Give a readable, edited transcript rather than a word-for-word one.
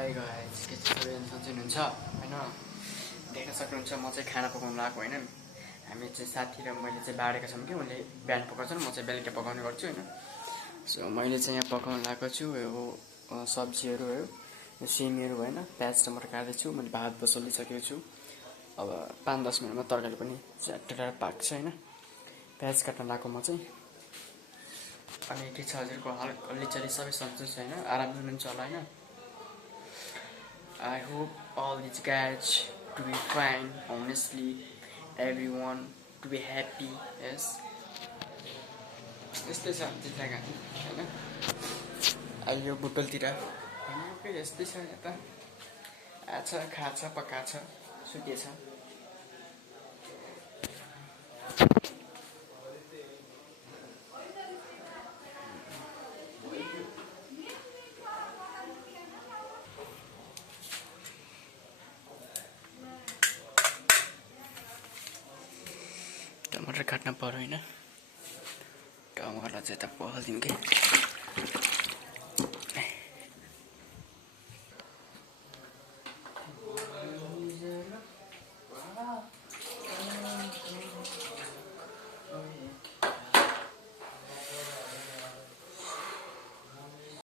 High guys, के छ सबैजना सन्चै हुनुहुन्छ हैन। देख्न सक्नुहुन्छ म चाहिँ खाना पकाउनु लागेको हैन। हामी चाहिँ साथी र मैले चाहिँ बाँडेको छौँ कि उनले बिहान पकाउँछ म चाहिँ बेलुका पकाउने गर्छु हैन। सो मैले चाहिँ यहाँ पकाउनु लागेको छु यो सब्जीहरू हो, यो सिमीहरू हैन, प्याज टमाटर काट्दैछु। मैले भात बसालिसकेको छु। अब 5-10 मिनेटमा तरकारी पनि च्याट्टै पाक्छ हैन। प्याज काट्न लागेको म चाहिँ। अनि के छ हजुरको हाल अलि सबै सन्चै छ हैन, आराम हुनुहुन्छ होला हैन। I hope all these guys to be fine, honestly, everyone to be happy, yes. यस्तै छ जित्लागा हैन। आइयो बुटलतिर हैन, यस्तै छ यता। आछ खाछ पकाछ सुतेछ। टमाटर काट्न पर्यो हैन। टमाटरलाई चाहिँ त पहाल्दिउँ के।